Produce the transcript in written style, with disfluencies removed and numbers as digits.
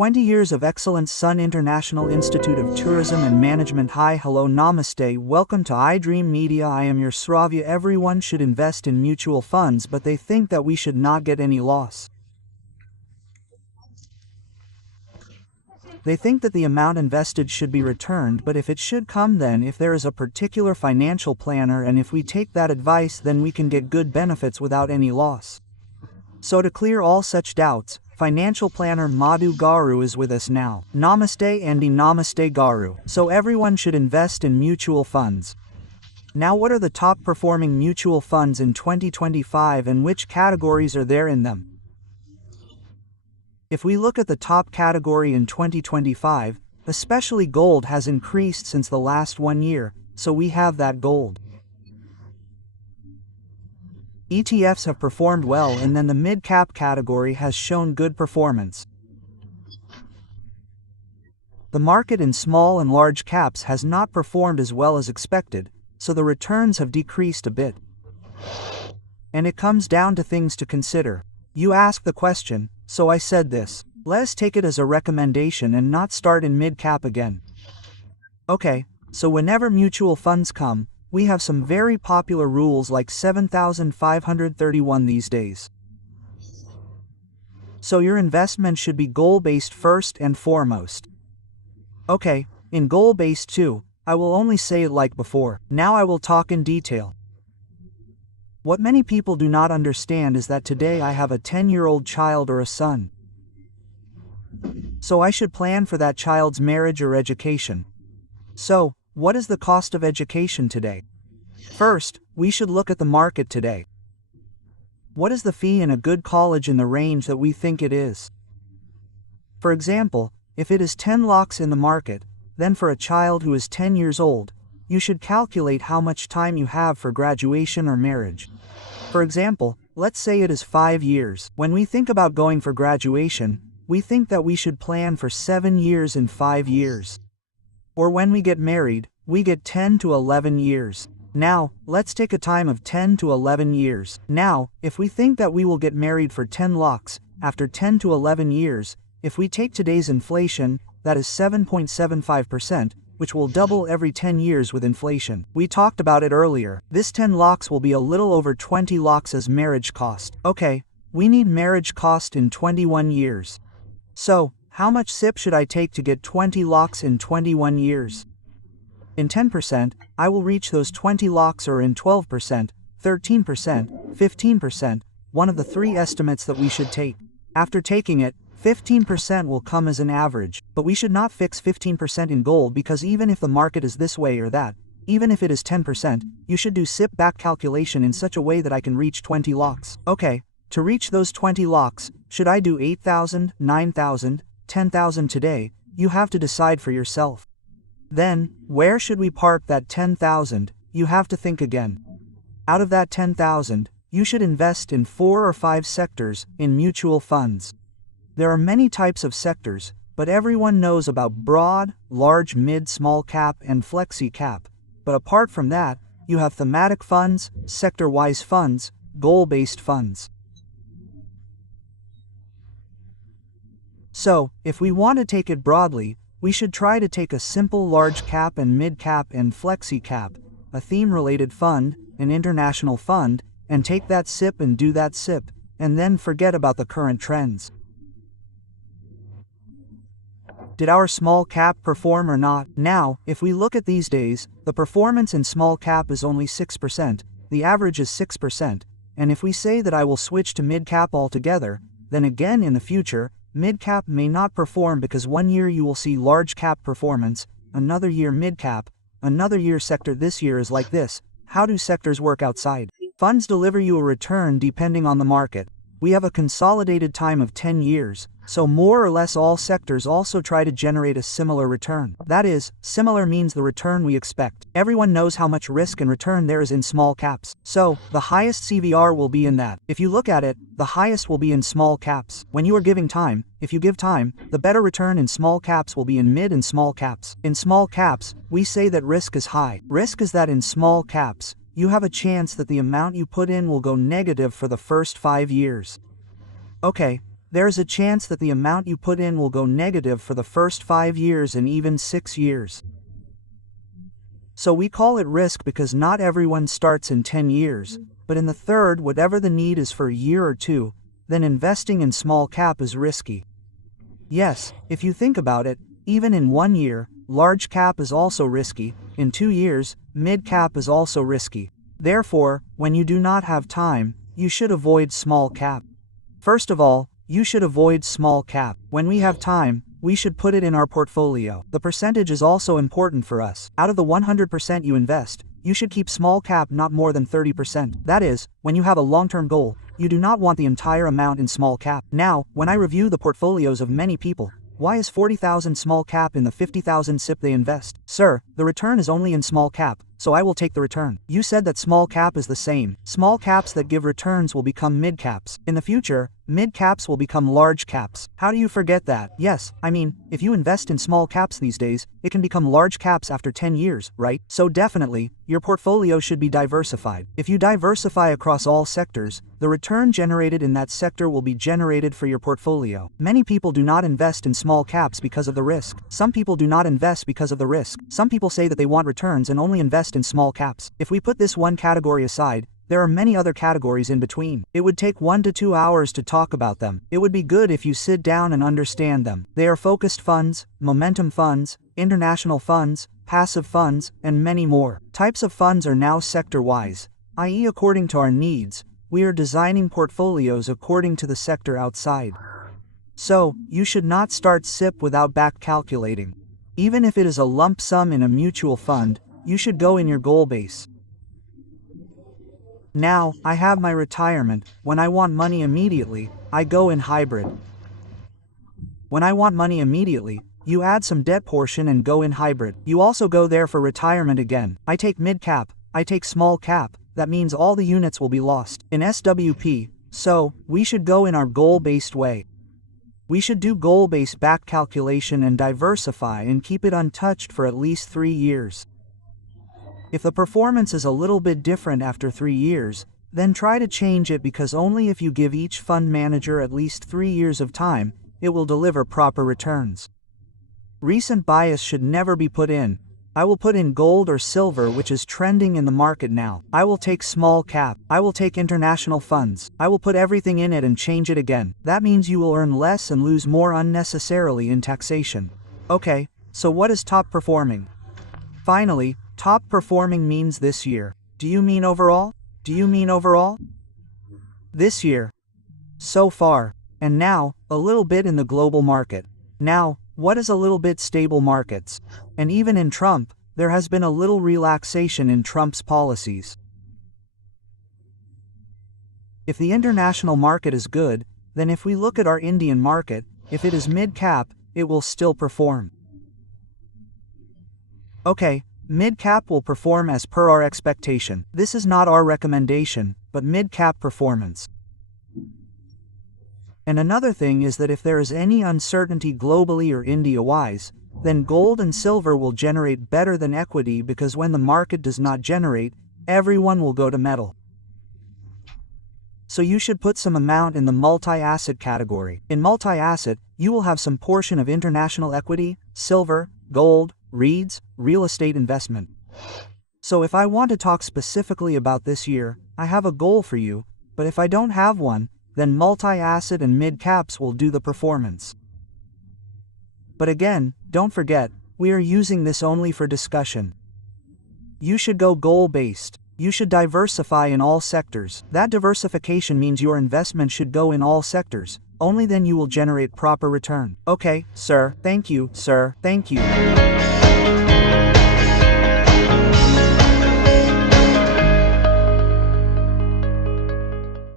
20 years of excellence. Sun International Institute of Tourism and Management. Hi, hello, namaste, welcome to iDream Media. I am your Sravya. Everyone should invest in mutual funds, but they think that we should not get any loss. They think that the amount invested should be returned, but if it should come, then if there is a particular financial planner and if we take that advice, then we can get good benefits without any loss. So to clear all such doubts, financial planner Madhu Garu is with us now. Namaste Andy. Namaste Garu. So everyone should invest in mutual funds. Now, what are the top performing mutual funds in 2025 and which categories are there in them? If we look at the top category in 2025, especially gold has increased since the last 1 year, so we have that gold. ETFs have performed well, and then the mid-cap category has shown good performance. The market in small and large caps has not performed as well as expected, so the returns have decreased a bit. And it comes down to things to consider. You asked the question, so I said this. Let us take it as a recommendation and not start in mid-cap again. Okay, so whenever mutual funds come, we have some very popular rules like 7,531 these days. So your investment should be goal-based first and foremost. Okay, in goal-based too, I will only say it like before. Now I will talk in detail. What many people do not understand is that today I have a 10-year-old child or a son. So I should plan for that child's marriage or education. So, what is the cost of education today? First, we should look at the market today. What is the fee in a good college in the range that we think it is? For example, if it is 10 lakhs in the market, then for a child who is 10 years old, you should calculate how much time you have for graduation or marriage. For example, let's say it is 5 years. When we think about going for graduation, we think that we should plan for 7 years in 5 years. Or when we get married, we get 10 to 11 years. Now, let's take a time of 10 to 11 years. Now, if we think that we will get married for 10 lakhs, after 10 to 11 years, if we take today's inflation, that is 7.75%, which will double every 10 years with inflation. We talked about it earlier. This 10 lakhs will be a little over 20 lakhs as marriage cost. Okay, we need marriage cost in 21 years. So, how much SIP should I take to get 20 lakhs in 21 years? In 10%, I will reach those 20 lakhs, or in 12%, 13%, 15%, one of the three estimates that we should take. After taking it, 15% will come as an average, but we should not fix 15% in gold, because even if the market is this way or that, even if it is 10%, you should do SIP back calculation in such a way that I can reach 20 lakhs. Okay, to reach those 20 lakhs, should I do 8,000, 9,000, 10,000 today? You have to decide for yourself. Then, where should we park that 10,000? You have to think again. Out of that 10,000, you should invest in 4 or 5 sectors in mutual funds. There are many types of sectors, but everyone knows about broad, large, mid, small cap, and flexi cap. But apart from that, you have thematic funds, sector-wise funds, goal-based funds. So, if we want to take it broadly, we should try to take a simple large cap and mid cap and flexi cap, a theme-related fund, an international fund, and take that SIP and do that SIP, and then forget about the current trends. Did our small cap perform or not? Now, if we look at these days, the performance in small cap is only 6%, the average is 6%, and if we say that I will switch to mid cap altogether, then again in the future, mid cap may not perform, because 1 year you will see large cap performance, another year mid cap, another year sector. This year is like this. How do sectors work outside? Funds deliver you a return depending on the market. We have a consolidated time of 10 years, so more or less all sectors also try to generate a similar return. That is, similar means the return we expect. Everyone knows how much risk and return there is in small caps. So, the highest CVR will be in that. If you look at it, the highest will be in small caps. When you are giving time, if you give time, the better return in small caps will be in mid and small caps. In small caps, we say that risk is high. Risk is that in small caps, you have a chance that the amount you put in will go negative for the first 5 years. Okay, there's a chance that the amount you put in will go negative for the first 5 years and even 6 years. So we call it risk because not everyone starts in 10 years, but in the third, whatever the need is for a year or two, then investing in small cap is risky. Yes, if you think about it, even in 1 year, large cap is also risky, in 2 years, mid cap is also risky. Therefore, when you do not have time, you should avoid small cap. First of all, you should avoid small cap. When we have time, we should put it in our portfolio. The percentage is also important for us. Out of the 100% you invest, you should keep small cap not more than 30%. That is, when you have a long-term goal, you do not want the entire amount in small cap. Now, when I review the portfolios of many people, why is 40,000 small cap in the 50,000 SIP they invest? Sir, the return is only in small cap, so I will take the return. You said that small cap is the same. Small caps that give returns will become mid caps. In the future, mid caps will become large caps. How do you forget that? Yes, I mean, if you invest in small caps these days, it can become large caps after 10 years, right? So definitely, your portfolio should be diversified. If you diversify across all sectors, the return generated in that sector will be generated for your portfolio. Many people do not invest in small caps because of the risk. Some people do not invest because of the risk. Some people say that they want returns and only invest in small caps. If we put this one category aside, there are many other categories in between. It would take 1 to 2 hours to talk about them. It would be good if you sit down and understand them. They are focused funds, momentum funds, international funds, passive funds, and many more. Types of funds are now sector-wise, i.e. according to our needs. We are designing portfolios according to the sector outside. So, you should not start SIP without back calculating. Even if it is a lump sum in a mutual fund, you should go in your goal base. Now, I have my retirement. When I want money immediately, I go in hybrid. When I want money immediately, you add some debt portion and go in hybrid. You also go there for retirement again. I take mid cap, I take small cap, that means all the units will be lost in SWP, so we should go in our goal-based way. We should do goal-based back calculation and diversify and keep it untouched for at least 3 years. If the performance is a little bit different after 3 years, then try to change it because only if you give each fund manager at least 3 years of time, it will deliver proper returns. Recent bias should never be put in. I will put in gold or silver, which is trending in the market now. I will take small cap. I will take international funds. I will put everything in it and change it again. That means you will earn less and lose more unnecessarily in taxation. Okay, so what is top performing? Finally, top performing means this year. Do you mean overall? Do you mean overall? This year. So far. And now, a little bit in the global market. Now, what is a little bit stable markets? And even in Trump, there has been a little relaxation in Trump's policies. If the international market is good, then if we look at our Indian market, if it is mid-cap, it will still perform. Okay, mid-cap will perform as per our expectation. This is not our recommendation, but mid-cap performance. And another thing is that if there is any uncertainty globally or India-wise, then gold and silver will generate better than equity because when the market does not generate, everyone will go to metal. So you should put some amount in the multi-asset category. In multi-asset, you will have some portion of international equity, silver, gold, REITs, real estate investment. So if I want to talk specifically about this year, I have a goal for you, but if I don't have one, then multi-asset and mid-caps will do the performance. But again, don't forget, we are using this only for discussion. You should go goal-based. You should diversify in all sectors. That diversification means your investment should go in all sectors. Only then you will generate proper return. Okay, sir. Thank you, sir. Thank you.